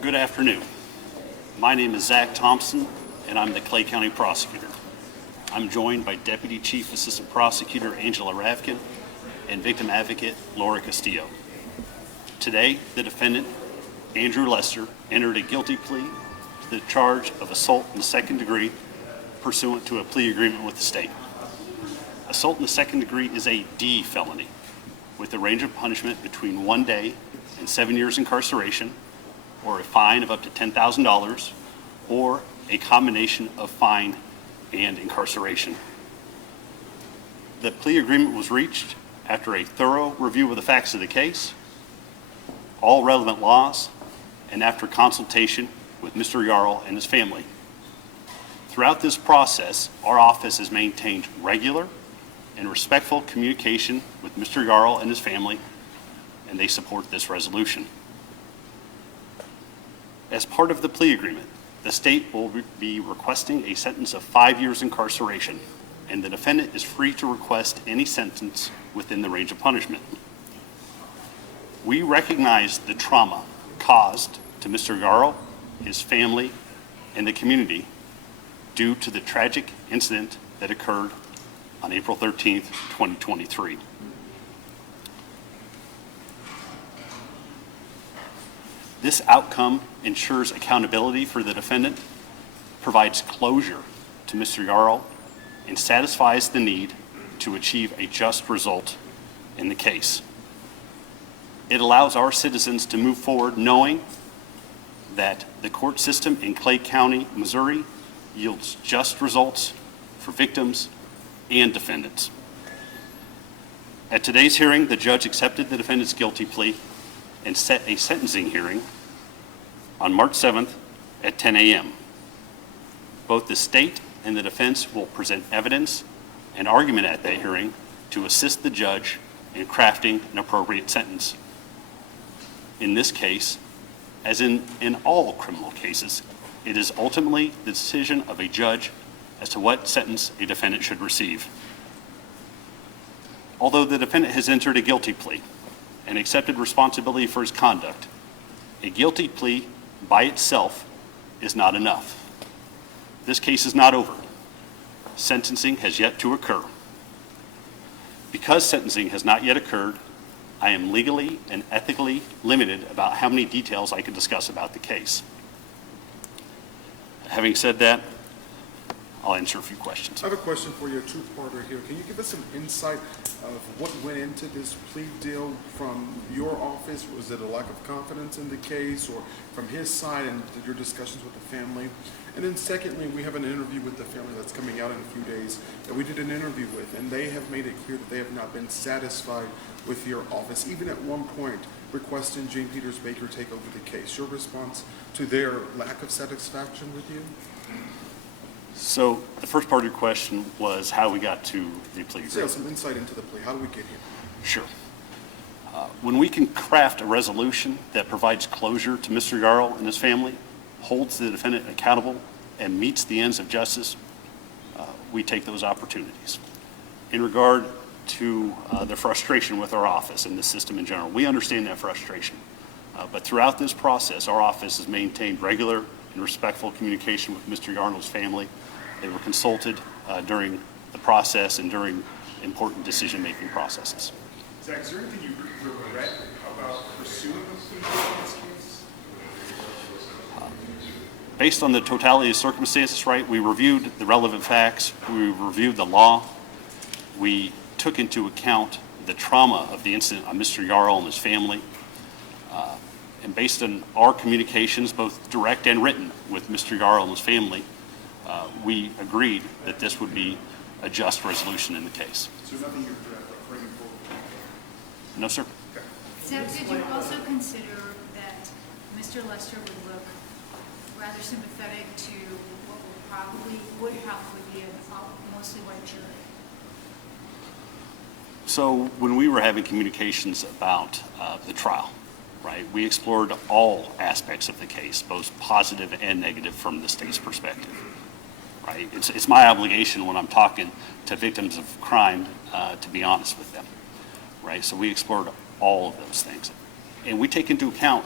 Good afternoon. My name is Zach Thompson, and I'm the Clay County Prosecutor. I'm joined by Deputy Chief Assistant Prosecutor Angela Ravkin and Victim Advocate Laura Castillo. Today, the defendant, Andrew Lester, entered a guilty plea to the charge of assault in the second degree pursuant to a plea agreement with the state. Assault in the second degree is a D felony with a range of punishment between 1 day and 7 years incarceration, or a fine of up to $10,000, or a combination of fine and incarceration. The plea agreement was reached after a thorough review of the facts of the case, all relevant laws, and after consultation with Mr. Yarl and his family. Throughout this process, our office has maintained regular and respectful communication with Mr. Yarl and his family, and they support this resolution. As part of the plea agreement, the state will be requesting a sentence of 5 years incarceration, and the defendant is free to request any sentence within the range of punishment. We recognize the trauma caused to Mr. Yarl, his family, and the community due to the tragic incident that occurred on April 13th, 2023. This outcome ensures accountability for the defendant, provides closure to Mr. Yarl, and satisfies the need to achieve a just result in the case. It allows our citizens to move forward knowing that the court system in Clay County, Missouri yields just results for victims and defendants. At today's hearing, the judge accepted the defendant's guilty plea and set a sentencing hearing on March 7th at 10 a.m. Both the state and the defense will present evidence and argument at that hearing to assist the judge in crafting an appropriate sentence. In this case, as in all criminal cases, it is ultimately the decision of a judge as to what sentence a defendant should receive. Although the defendant has entered a guilty plea and accepted responsibility for his conduct, a guilty plea by itself is not enough. This case is not over. Sentencing has yet to occur. Because sentencing has not yet occurred, I am legally and ethically limited about how many details I can discuss about the case. Having said that, I'll answer a few questions. I have a question for you, a two-parter here. Can you give us some insight of what went into this plea deal from your office? Was it a lack of confidence in the case, or from his side and your discussions with the family? And then secondly, we have an interview with the family that's coming out in a few days that we did an interview with, and they have made it clear that they have not been satisfied with your office, even at one point requesting Jane Peters Baker take over the case. Your response to their lack of satisfaction with you? So the first part of your question was how we got to the plea agreement. So some insight into the plea. How do we get here? Sure. When we can craft a resolution that provides closure to Mr. Yarl and his family, holds the defendant accountable, and meets the ends of justice, we take those opportunities. In regard to the frustration with our office and the system in general, we understand that frustration. But throughout this process, our office has maintained regular and respectful communication with Mr. Yarl's family. They were consulted during the process and during important decision-making processes. Zach, is there anything you regret about pursuing a plea deal in this case? Based on the totality of circumstances, right, we reviewed the relevant facts, we reviewed the law, we took into account the trauma of the incident on Mr. Yarl and his family, and based on our communications, both direct and written, with Mr. Yarl and his family, we agreed that this would be a just resolution in the case. So nothing you regret about bringing forward? No, sir. Okay. Zach, did you also consider that Mr. Lester would look rather sympathetic to what would probably be a mostly white jury? So when we were having communications about the trial, right, we explored all aspects of the case, both positive and negative from the state's perspective. Right? It's my obligation when I'm talking to victims of crime to be honest with them. Right? So we explored all of those things. And we take into account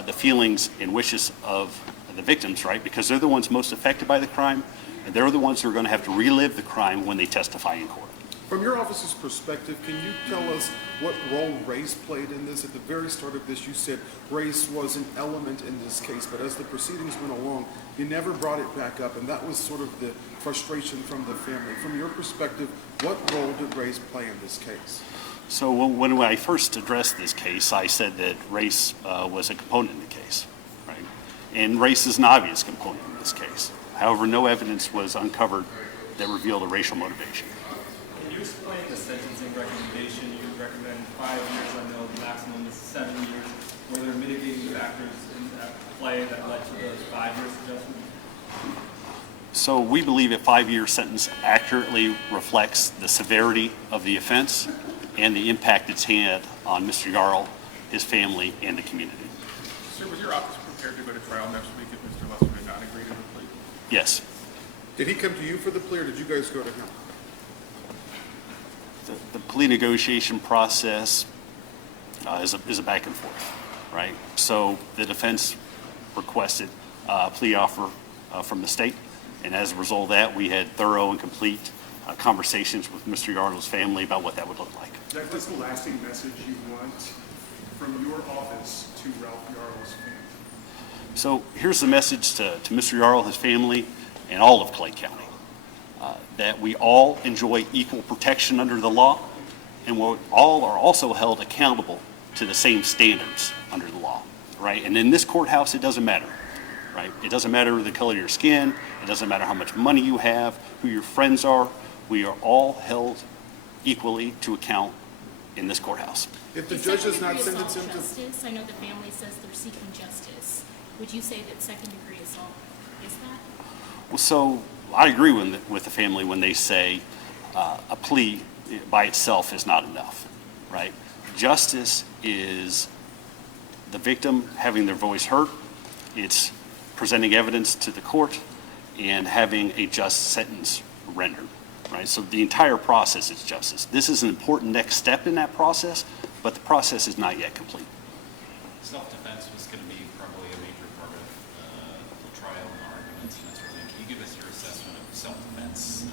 the feelings and wishes of the victims, right? Because they're the ones most affected by the crime, and they're the ones who are going to have to relive the crime when they testify in court. From your office's perspective, can you tell us what role race played in this? At the very start of this, you said race was an element in this case, but as the proceedings went along, you never brought it back up, and that was sort of the frustration from the family. From your perspective, what role did race play in this case? So when I first addressed this case, I said that race was a component in the case, right? And race is an obvious component in this case. However, no evidence was uncovered that revealed a racial motivation. Can you explain the sentencing recommendation? You recommend 5 years. I know the maximum is 7 years. Were there mitigating factors in that play that led to the 5 years adjustment? So we believe a 5-year sentence accurately reflects the severity of the offense and the impact it's had on Mr. Yarl, his family, and the community. Sir, was your office prepared to go to trial next week if Mr. Lester did not agree to the plea? Yes. Did he come to you for the plea, or did you guys go to him? The plea negotiation process is a back and forth, right? So the defense requested a plea offer from the state, and as a result of that, we had thorough and complete conversations with Mr. Yarl's family about what that would look like. What's the lasting message you want from your office to Ralph Yarl's family? So here's the message to Mr. Yarl, his family, and all of Clay County, that we all enjoy equal protection under the law, and we all are also held accountable to the same standards under the law, right? And in this courthouse, it doesn't matter, right? It doesn't matter the color of your skin. It doesn't matter how much money you have, who your friends are. We are all held equally to account in this courthouse. If the Is judge does second not degree sentence him assault to... justice? I know the family says they're seeking justice. Would you say that second degree assault is that? Well, so I agree with the family when they say a plea by itself is not enough, right? Justice is the victim having their voice heard. It's presenting evidence to the court and having a just sentence rendered, right? So the entire process is justice. This is an important next step in that process, but the process is not yet complete. Self-defense was going to be probably a major part of the trial and arguments and that sort of thing. Can you give us your assessment of self-defense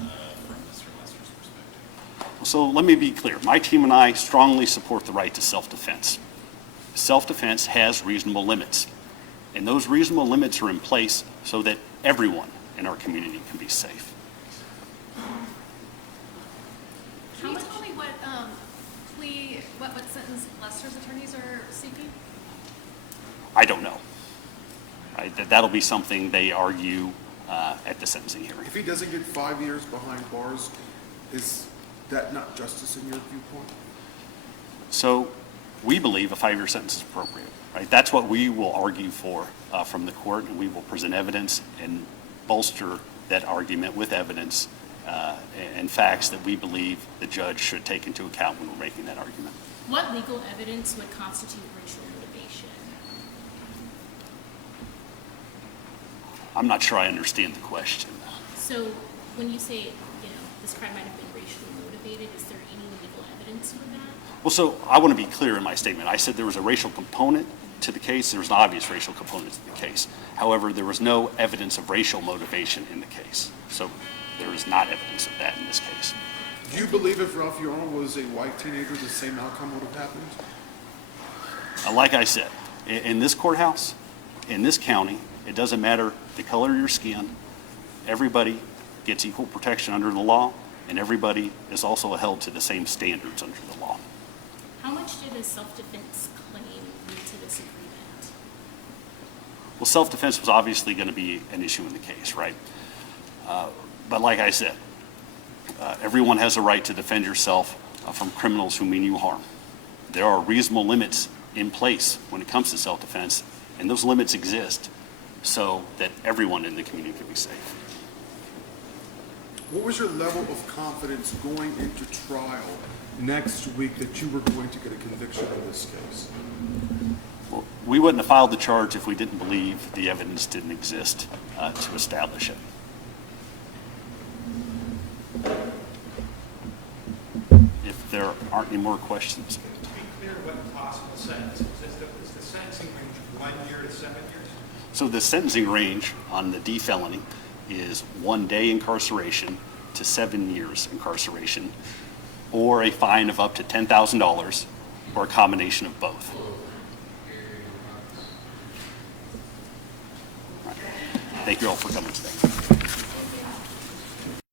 from Mr. Lester's perspective? So let me be clear. My team and I strongly support the right to self-defense. Self-defense has reasonable limits, and those reasonable limits are in place so that everyone in our community can be safe. Can you tell me what what sentence Lester's attorneys are seeking? I don't know. Right? That'll be something they argue at the sentencing hearing. If he doesn't get 5 years behind bars, is that not justice in your viewpoint? So we believe a 5-year sentence is appropriate. Right? That's what we will argue for from the court, and we will present evidence and bolster that argument with evidence and facts that we believe the judge should take into account when we're making that argument. What legal evidence would constitute racial motivation? I'm not sure I understand the question. So when you say, this crime might have been racially motivated, is there any legal evidence for that? Well, so I want to be clear in my statement. I said there was a racial component to the case. There was an obvious racial component to the case. However, there was no evidence of racial motivation in the case. So there is not evidence of that in this case. Do you believe if Ralph Yarl was a white teenager, the same outcome would have happened? Like I said, in this courthouse, in this county, it doesn't matter the color of your skin. Everybody gets equal protection under the law, and everybody is also held to the same standards under the law. How much did a self-defense claim lead to this agreement? Well, self-defense was obviously going to be an issue in the case, right? But like I said, everyone has a right to defend yourself from criminals who mean you harm. There are reasonable limits in place when it comes to self-defense, and those limits exist so that everyone in the community can be safe. What was your level of confidence going into trial next week that you were going to get a conviction in this case? Well, we wouldn't have filed the charge if we didn't believe the evidence didn't exist to establish it. If there aren't any more questions. To be clear, what possible sentence? Is the sentencing range 1 year to 7 years? So the sentencing range on the D felony is 1 day incarceration to 7 years incarceration, or a fine of up to $10,000, or a combination of both. Right. Thank you all for coming today.